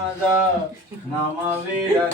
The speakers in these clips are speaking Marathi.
Namah Veda Namah Veda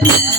Sagar